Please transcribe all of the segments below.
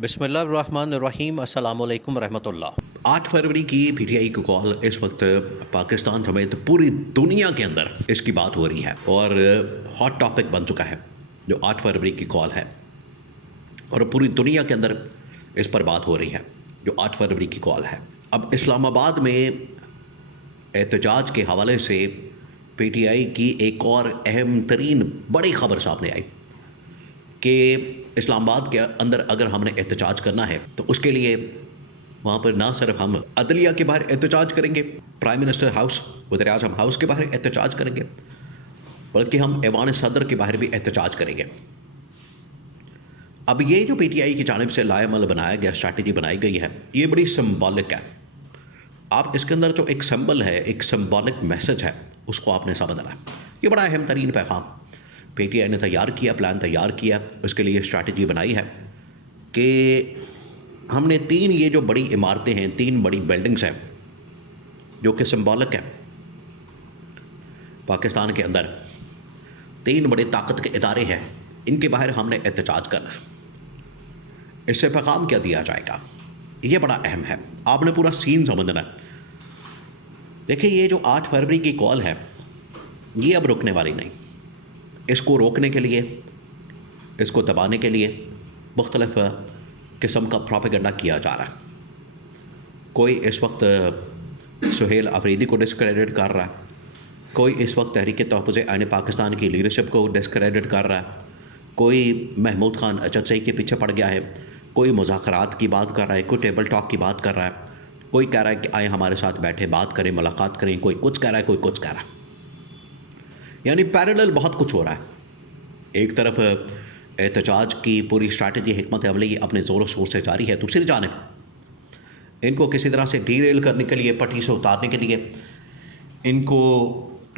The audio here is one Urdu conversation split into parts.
بسم اللہ الرحمن الرحیم، السلام علیکم ورحمۃ اللہ۔ 8 فروری کی پی ٹی آئی کی کال اس وقت پاکستان سمیت پوری دنیا کے اندر اس کی بات ہو رہی ہے اور ہاٹ ٹاپک بن چکا ہے جو 8 فروری کی کال ہے، اور پوری دنیا کے اندر اس پر بات ہو رہی ہے جو 8 فروری کی کال ہے۔ اب اسلام آباد میں احتجاج کے حوالے سے پی ٹی آئی کی ایک اور اہم ترین بڑی خبر سامنے آئی کہ اسلام آباد کے اندر اگر ہم نے احتجاج کرنا ہے تو اس کے لیے وہاں پر نہ صرف ہم عدلیہ کے باہر احتجاج کریں گے، پرائم منسٹر ہاؤس، وزیر اعظم ہاؤس کے باہر احتجاج کریں گے، بلکہ ہم ایوان صدر کے باہر بھی احتجاج کریں گے۔ اب یہ جو پی ٹی آئی کی جانب سے لائے عمل بنایا گیا، اسٹریٹجی بنائی گئی ہے، یہ بڑی سمبولک ہے۔ آپ اس کے اندر جو ایک سمبل ہے، ایک سمبولک میسج ہے، اس کو آپ نے سمجھنا ہے۔ یہ بڑا اہم ترین پیغام پی ٹی آئی نے تیار کیا، پلان تیار کیا، اس کے لیے اسٹریٹجی بنائی ہے کہ ہم نے 3 یہ جو بڑی عمارتیں ہیں، 3 بڑی بلڈنگز ہیں جو کہ سمبولک ہیں پاکستان کے اندر، 3 بڑے طاقت کے ادارے ہیں، ان کے باہر ہم نے احتجاج کرنا ہے۔ اس سے پیغام کیا دیا جائے گا، یہ بڑا اہم ہے، آپ نے پورا سین سمجھنا ہے۔ دیکھیں، یہ جو 8 فروری کی کال ہے، یہ اب رکنے والی نہیں۔ اس کو روکنے کے لیے، اس کو دبانے کے لیے مختلف قسم کا پروپیگنڈا کیا جا رہا ہے۔ کوئی اس وقت سہیل آفریدی کو ڈسکریڈٹ کر رہا ہے، کوئی اس وقت تحریک تحفظ آئین پاکستان کی لیڈرشپ کو ڈسکریڈٹ کر رہا ہے، کوئی محمود خان اچکزئی کے پیچھے پڑ گیا ہے، کوئی مذاکرات کی بات کر رہا ہے، کوئی ٹیبل ٹاک کی بات کر رہا ہے، کوئی کہہ رہا ہے کہ آئے ہمارے ساتھ بیٹھے، بات کریں، ملاقات کریں، کوئی کچھ کہہ رہا ہے، کوئی کچھ کہہ رہا ہے۔ یعنی پیرالل بہت کچھ ہو رہا ہے۔ ایک طرف احتجاج کی پوری اسٹریٹجی، حکمت عملی اپنے زور و شور سے جاری ہے، دوسری جانب ان کو کسی طرح سے ڈی ریل کرنے کے لیے، پٹی سے اتارنے کے لیے، ان کو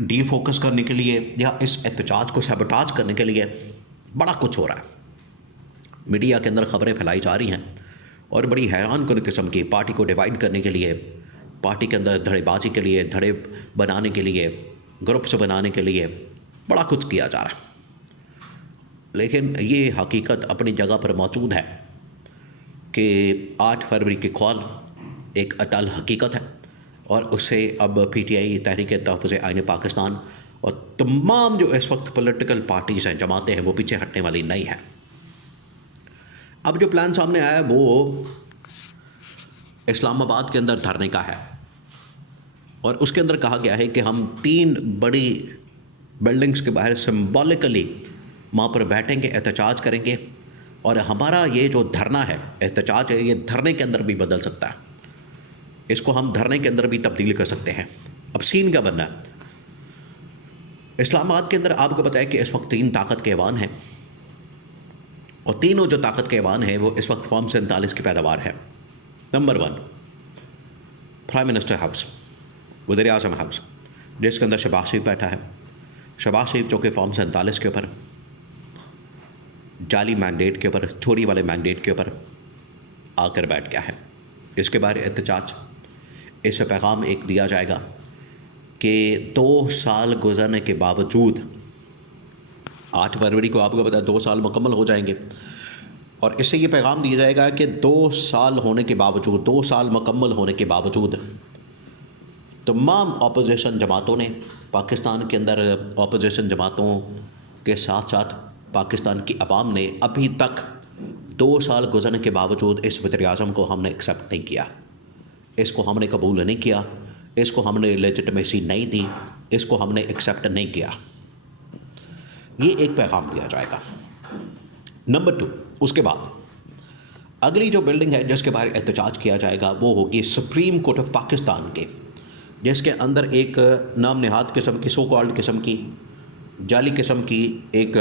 ڈی فوکس کرنے کے لیے، یا اس احتجاج کو سیبوٹاج کرنے کے لیے بڑا کچھ ہو رہا ہے۔ میڈیا کے اندر خبریں پھیلائی جا رہی ہیں اور بڑی حیران کن قسم کی، پارٹی کو ڈیوائڈ کرنے کے لیے، پارٹی کے اندر دھڑے بازی کے لیے، دھڑے بنانے کے لیے، گروپس بنانے کے لیے بڑا کچھ کیا جا رہا ہے۔ لیکن یہ حقیقت اپنی جگہ پر موجود ہے کہ 8 فروری کی کال ایک اٹل حقیقت ہے، اور اسے اب پی ٹی آئی، تحریک تحفظ آئین پاکستان اور تمام جو اس وقت پولیٹیکل پارٹیز ہیں، جماعتیں ہیں، وہ پیچھے ہٹنے والی نہیں ہیں۔ اب جو پلان سامنے آیا ہے وہ اسلام آباد کے اندر دھرنے کا ہے، اور اس کے اندر کہا گیا ہے کہ ہم 3 بڑی بلڈنگز کے باہر سمبولکلی وہاں پر بیٹھیں گے، احتجاج کریں گے، اور ہمارا یہ جو دھرنا ہے، احتجاج ہے، یہ دھرنے کے اندر بھی بدل سکتا ہے، اس کو ہم دھرنے کے اندر بھی تبدیل کر سکتے ہیں۔ اب سین کیا بننا ہے؟ اسلام آباد کے اندر آپ کو بتایا کہ اس وقت 3 طاقت کے ایوان ہیں، اور تینوں جو طاقت کے ایوان ہیں وہ اس وقت فارم 47 کی پیداوار ہے۔ نمبر 1 پرائم منسٹر ہاؤس، وزیر اعظم ہاؤس، جس کے اندر شہباز شریف بیٹھا ہے۔ شہباز شریف جو کہ فارم 47 کے اوپر، جعلی مینڈیٹ کے اوپر، چوری والے مینڈیٹ کے اوپر آ کر بیٹھ گیا ہے۔ اس کے بارے احتجاج، اس سے پیغام ایک دیا جائے گا کہ 2 سال گزرنے کے باوجود، 8 فروری کو آپ کو پتا ہے 2 سال مکمل ہو جائیں گے، اور اس سے یہ پیغام دیا جائے گا کہ 2 سال ہونے کے باوجود، 2 سال مکمل ہونے کے باوجود، تمام اپوزیشن جماعتوں نے، پاکستان کے اندر اپوزیشن جماعتوں کے ساتھ ساتھ پاکستان کی عوام نے ابھی تک 2 سال گزرنے کے باوجود اس وزیر اعظم کو ہم نے ایکسیپٹ نہیں کیا، اس کو ہم نے قبول نہیں کیا، اس کو ہم نے لیجٹمیسی نہیں دی، اس کو ہم نے ایکسیپٹ نہیں کیا۔ یہ ایک پیغام دیا جائے گا۔ نمبر 2، اس کے بعد اگلی جو بلڈنگ ہے جس کے باہر احتجاج کیا جائے گا وہ ہوگی سپریم کورٹ آف پاکستان کے، جس کے اندر ایک نام نہاد قسم کی، سو کالڈ قسم کی، جعلی قسم کی ایک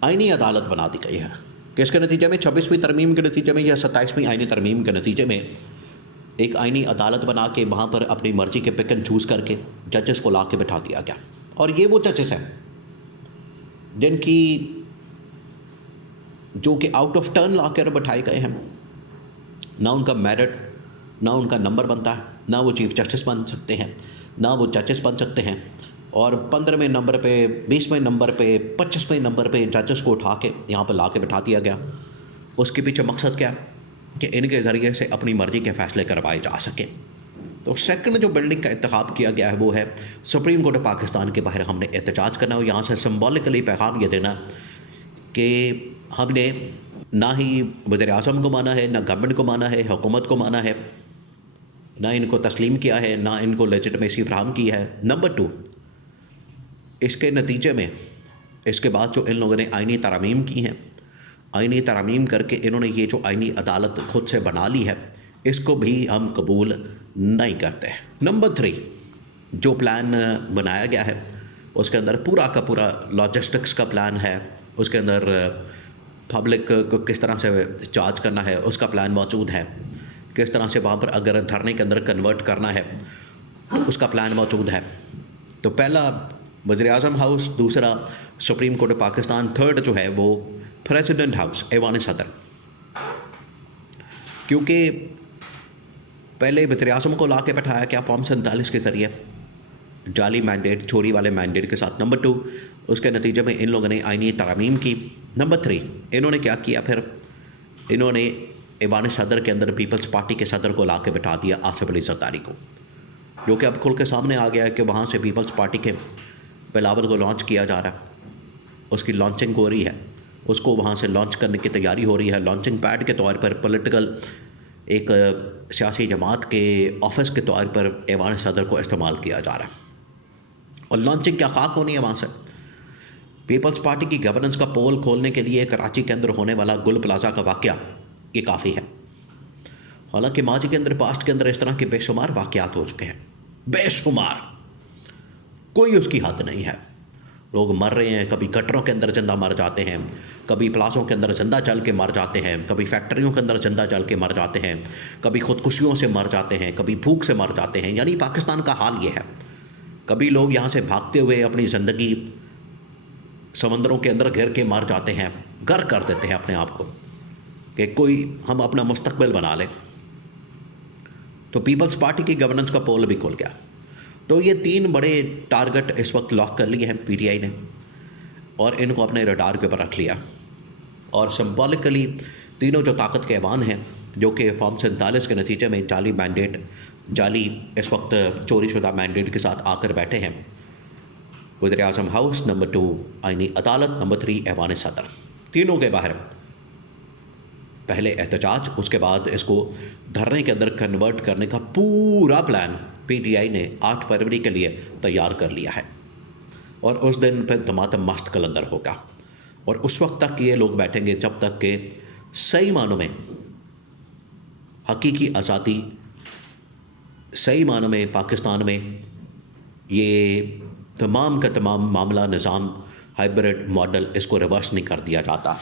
آئینی عدالت بنا دی گئی ہے، کہ اس کے نتیجے میں 26ویں ترمیم کے نتیجے میں یا 27ویں آئینی ترمیم کے نتیجے میں ایک آئینی عدالت بنا کے وہاں پر اپنی مرضی کے پک اینڈ چوز کر کے ججز کو لا کے بٹھا دیا گیا۔ اور یہ وہ ججز ہیں جن کی جو کہ آؤٹ آف ٹرن لا کر بٹھائے گئے ہیں، نہ ان کا میرٹ، نہ ان کا نمبر بنتا ہے، نہ وہ چیف جسٹس بن سکتے ہیں، نہ وہ ججز بن سکتے ہیں، اور 15ویں نمبر پہ، 20ویں نمبر پہ، 25ویں نمبر پہ ججز کو اٹھا کے یہاں پہ لا کے بٹھا دیا گیا۔ اس کے پیچھے مقصد کیا کہ ان کے ذریعے سے اپنی مرضی کے فیصلے کروائے جا سکیں. تو سیکنڈ جو بلڈنگ کا انتخاب کیا گیا ہے وہ ہے سپریم کورٹ پاکستان کے باہر ہم نے احتجاج کرنا اور یہاں سے سمبولکلی پیغام یہ دینا کہ ہم نے نہ ہی وزیر اعظم کو مانا ہے، نہ گورنمنٹ کو مانا ہے، حکومت کو مانا ہے، نہ ان کو تسلیم کیا ہے، نہ ان کو لیجٹمیسی فراہم کی ہے. نمبر 2، اس کے نتیجے میں اس کے بعد جو ان لوگوں نے آئینی ترامیم کی ہیں، آئینی ترامیم کر کے انہوں نے یہ جو آئینی عدالت خود سے بنا لی ہے، اس کو بھی ہم قبول نہیں کرتے. نمبر 3، جو پلان بنایا گیا ہے اس کے اندر پورا کا پورا لاجسٹکس کا پلان ہے، اس کے اندر پبلک کو کس طرح سے چارج کرنا ہے اس کا پلان موجود ہے، کس طرح سے وہاں پر اگر دھرنے کے اندر کنورٹ کرنا ہے اس کا پلان موجود ہے. تو پہلا وزیر اعظم ہاؤس، دوسرا سپریم کورٹ پاکستان، تھرڈ جو ہے وہ پریزیڈنٹ ہاؤس، ایوان صدر. کیونکہ پہلے وزیر اعظم کو لا کے بٹھایا گیا فارم 47 کے ذریعے جعلی مینڈیٹ، چوری والے مینڈیٹ کے ساتھ. نمبر 2، اس کے نتیجے میں ان لوگوں نے آئینی ترامیم کی. نمبر 3، انہوں نے کیا کیا پھر انہوں نے ایوان صدر کے اندر پیپلز پارٹی کے صدر کو لا کے بٹھا دیا، آصف علی زرداری کو، جو کہ اب کھل کے سامنے آ گیا ہے کہ وہاں سے پیپلز پارٹی کے بلاول کو لانچ کیا جا رہا ہے، اس کی لانچنگ ہو رہی ہے، اس کو وہاں سے لانچ کرنے کی تیاری ہو رہی ہے. لانچنگ پیڈ کے طور پر پولیٹیکل ایک سیاسی جماعت کے آفس کے طور پر ایوان صدر کو استعمال کیا جا رہا ہے. اور لانچنگ کیا خاک ہونی ہے وہاں سے. پیپلز پارٹی کی گورننس کا پول کھولنے کے لیے کراچی کے اندر ہونے والا گل پلازا کا واقعہ یہ کافی ہے. حالانکہ ماضی کے اندر، پاسٹ کے اندر اس طرح کے بے شمار واقعات ہو چکے ہیں، بے شمار، کوئی اس کی حد نہیں ہے. لوگ مر رہے ہیں، کبھی گٹروں کے اندر زندہ مر جاتے ہیں، کبھی پلازوں کے اندر زندہ جل کے مر جاتے ہیں، کبھی فیکٹریوں کے اندر زندہ جل کے مر جاتے ہیں، کبھی خودکشیوں سے مر جاتے ہیں، کبھی بھوک سے مر جاتے ہیں. یعنی پاکستان کا حال یہ ہے. کبھی لوگ یہاں سے بھاگتے ہوئے اپنی زندگی سمندروں کے اندر گھر کے مر جاتے ہیں، غرق کر دیتے ہیں اپنے آپ کو کہ کوئی ہم اپنا مستقبل بنا لیں. تو پیپلز پارٹی کی گورننس کا پول بھی کھل گیا. تو یہ 3 بڑے ٹارگٹ اس وقت لاک کر لیے ہیں پی ٹی آئی نے، اور ان کو اپنے ریڈار کے اوپر رکھ لیا. اور سمبولکلی تینوں جو طاقت کے ایوان ہیں، جو کہ فارم 47 کے نتیجے میں جعلی مینڈیٹ، جعلی اس وقت چوری شدہ مینڈیٹ کے ساتھ آ کر بیٹھے ہیں، وزیر اعظم ہاؤس، نمبر 2 آئینی عدالت، نمبر 3 ایوان صدر، تینوں کے باہر پہلے احتجاج، اس کے بعد اس کو دھرنے کے اندر کنورٹ کرنے کا پورا پلان پی ٹی آئی نے 8 فروری کے لیے تیار کر لیا ہے. اور اس دن پھر دمادم مست کلندر ہوگا، اور اس وقت تک یہ لوگ بیٹھیں گے جب تک کہ صحیح معنوں میں حقیقی آزادی، صحیح معنوں میں پاکستان میں یہ تمام کا تمام معاملہ، نظام، ہائبرڈ ماڈل، اس کو ریورس نہیں کر دیا جاتا.